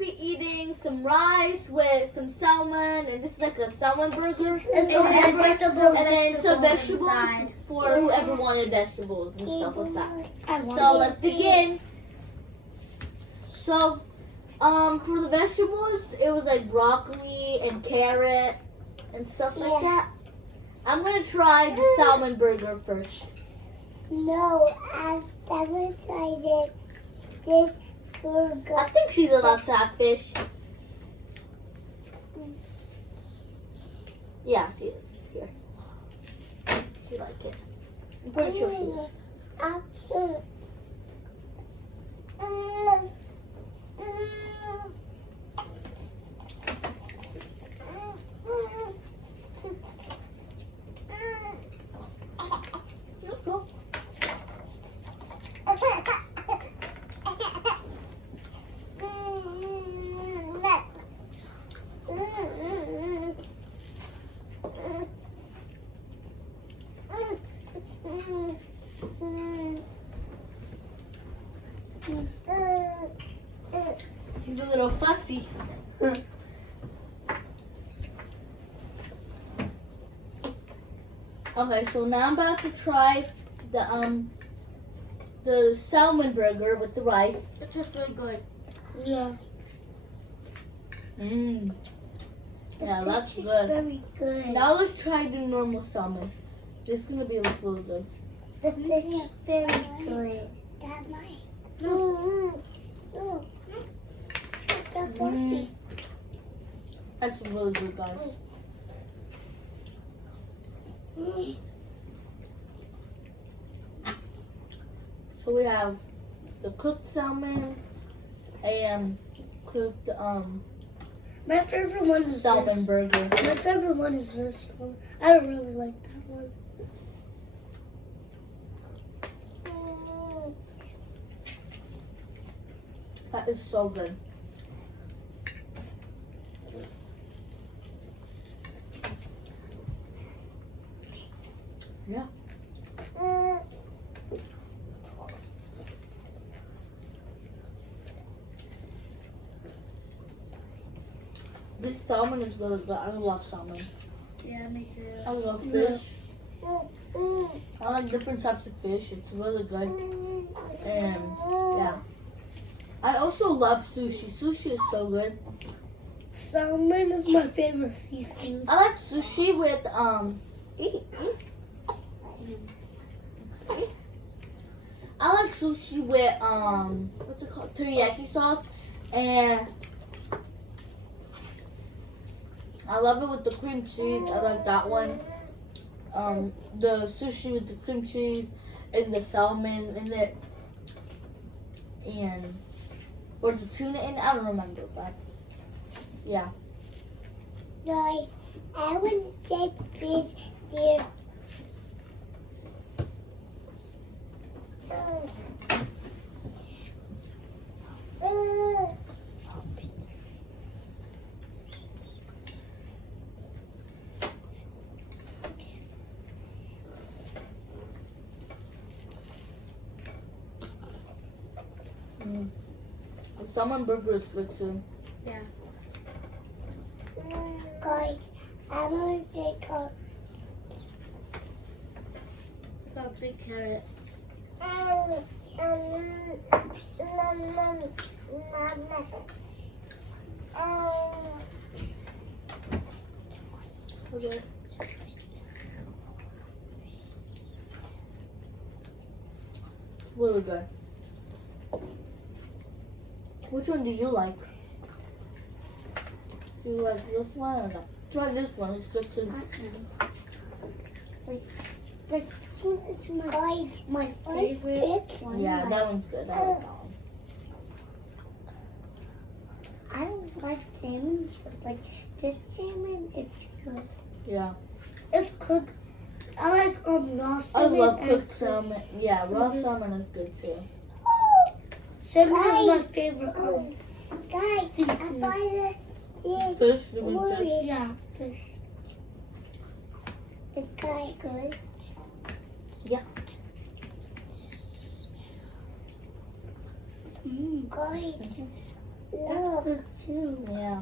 be eating some rice with some salmon, and this is like a salmon burger. And some vegetables. And then some vegetables inside. for whoever wanted vegetables and stuff like that. I want So it. let's begin. So, for the vegetables, it was like broccoli and carrot and stuff like that. I'm gonna try the salmon burger first. No, I've never tried it. This burger. I think she's allowed to have fish. Yeah, she is. Here. She liked it. I'm pretty sure she is. Let's go. She's a little fussy. Okay, so now I'm about to try the salmon burger with the rice. It tastes really good. Yeah. Mmm. Yeah, that's It's good. very good. Now let's try the normal salmon. It's gonna be like really good. The fish is very good. That might. No. Mm. That's really good, guys. So we have the cooked salmon and cooked My favorite one is salmon this. burger. My favorite one is this one. I don't really like that one. That is so good. Yeah. This salmon is really good. I love salmon. Yeah, me too. I love fish. I like different types of fish. It's really good. And yeah. I also love sushi. Sushi is so good. Salmon is my favorite seafood. I like sushi with I like sushi with what's it called? Teriyaki sauce, and I love it with the cream cheese. I like that one. The sushi with the cream cheese and the salmon in it, and or the tuna in it. I don't remember, but yeah. Guys, I want to say fish there. The salmon burger is good too. Yeah. Guys, I want to take a I got a big carrot. Okay. It's really good. Which one do you like? Do you like this one or no? Try this one. It's good too. Like, it's my favorite one. Yeah, that one's good. I like that one. I don't like salmon, but like this salmon, it's good. Yeah. It's cooked. I like raw I salmon. love and cooked salmon. Yeah, raw salmon is good too. Salmon is my favorite. Guys, I seafood. find this Fish? You mean fish? Yeah, fish. It's kind of good. Yeah. Guys, That's good too. Yeah.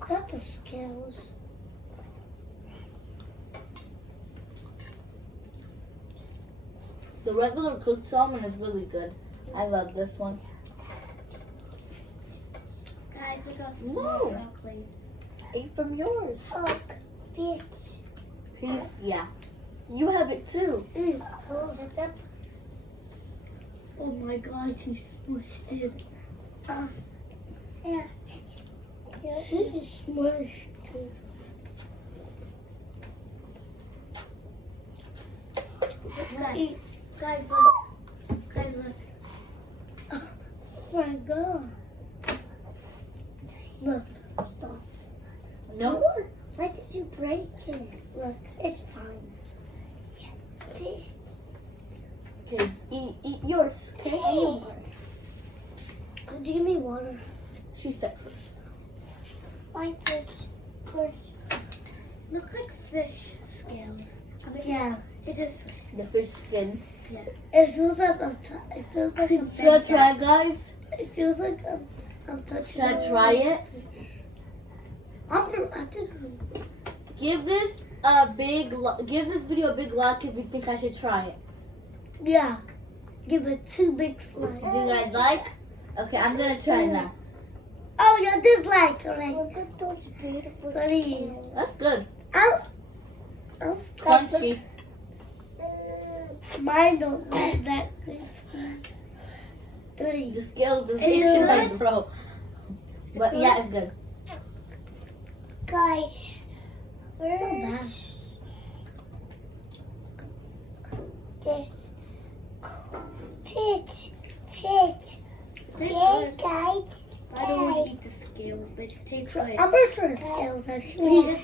Got the scales. The regular cooked salmon is really good. I love this one. Guys, look how No. small broccoli. Ate from yours. Oh, bitch. Piece, yeah. You have it too. Oh. Oh my god, he smushed it. Yeah. He smushed it. Guys, look. Guys, look. Oh my god. Look, stop. No more. Why did you break it? Look. It's fine. Please. Okay, eat yours. Okay. Hey. Could you give me water? She said first. Why first? Look like fish scales. Yeah. It's just fish. The fish skin. It feels like it feels like I'm Should I try, guys? It feels like I'm touching. Should I try it? I think Give this give this video a big like if you think I should try it. yeah. Give it 2 big slices. Do you guys like? Okay, I'm gonna try it now. Oh, you did like already. Look at those beautiful Sorry. scales. That's good. I'll stop. Crunchy. Mine don't look that good. 3. The scales is Is it itching my good? bro. But yeah, it's good. Guys, It's not bad. just fish. Tastes Hey good. guys. I don't want to eat the scales, but it tastes good. I'm gonna try the scales actually.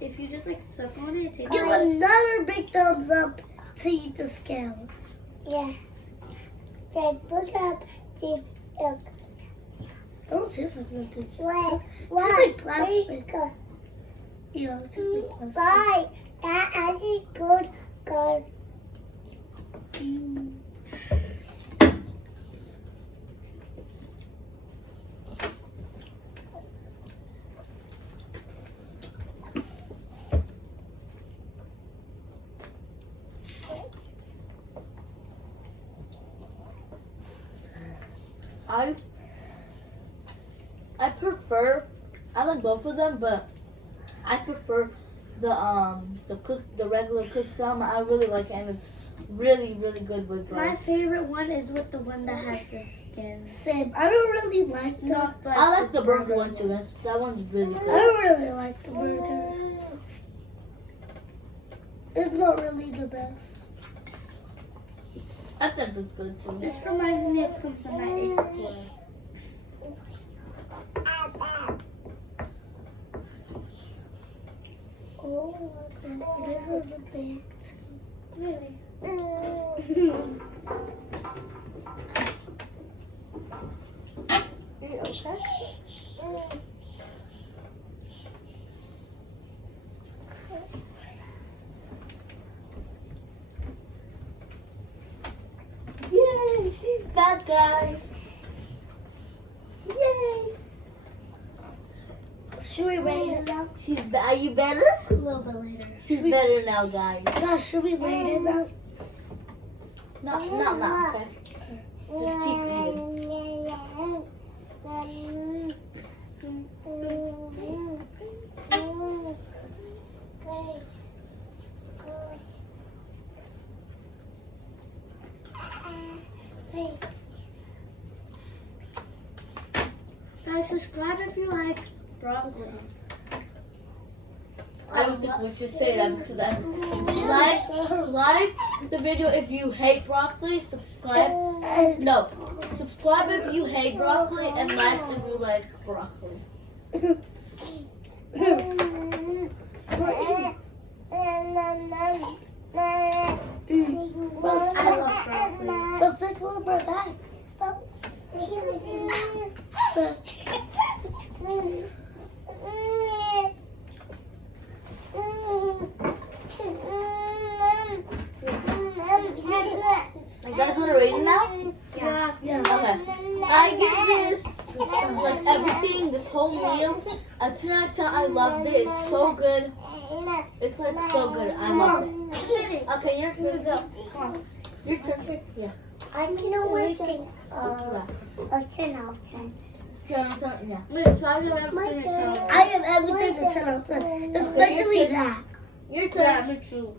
If you just like suck on it, it tastes Give good. another big thumbs up to eat the scales. Yeah. Then look up this. It don't taste like nothing. What? like plastic. Yeah, it tastes like plastic. Bye. That actually good. Good. I like both of them, but I prefer the regular cooked salmon. I really like it, and it's really good with My rice. favorite one is with the one that has the skin. Same. I don't really like that. I like the burger one too. That one's really I good. don't really like the burger. It's not really the best. I think it's good too. This reminds me of something I ate before. Oh my god, this is a big too. Really? Are you okay? Yay! She's back, guys. Yay! Should we rate it now? Are you better? A little bit later. She's better now, guys. Guys, should we rate it now? Not now, okay? Just keep eating. Guys, subscribe if you like broccoli. I don't think we should say that because like the video if you hate broccoli. Subscribe. No, subscribe if you hate broccoli and like if you like broccoli. Well, I love broccoli. So take one more back. Stop. You guys want to rate it now? Yeah. Okay. I give this whole meal. A 10 out of 10. I loved it. It's so good. It's like so good. I love it. Okay, your turn to go. Come on. Your turn. Yeah. I'm gonna rate it a 10 out of 10. 10 out of 10. Yeah. Wait, so I give everything a 10 out of 10. I give everything a 10 out of 10, especially that. Your turn. Yeah, me too.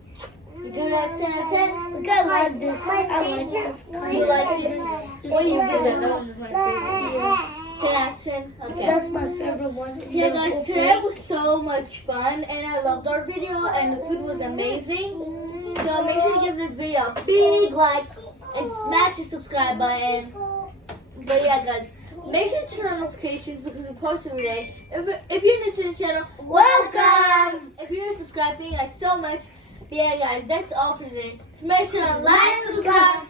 You give it a 10 out of 10? Look, I like this. I like this. You like it? What do you give it? That one is my favorite. 10 out of 10. Okay. That's my favorite one. Yeah, guys, today was so much fun, and I loved our video, and the food was amazing. So make sure to give this video a big like and smash the subscribe button. But yeah, guys, make sure to turn on notifications because we post every day. If you're new to the channel, welcome! If you're subscribed, thank you guys so much. But yeah, guys, that's all for today. So make sure to like, subscribe,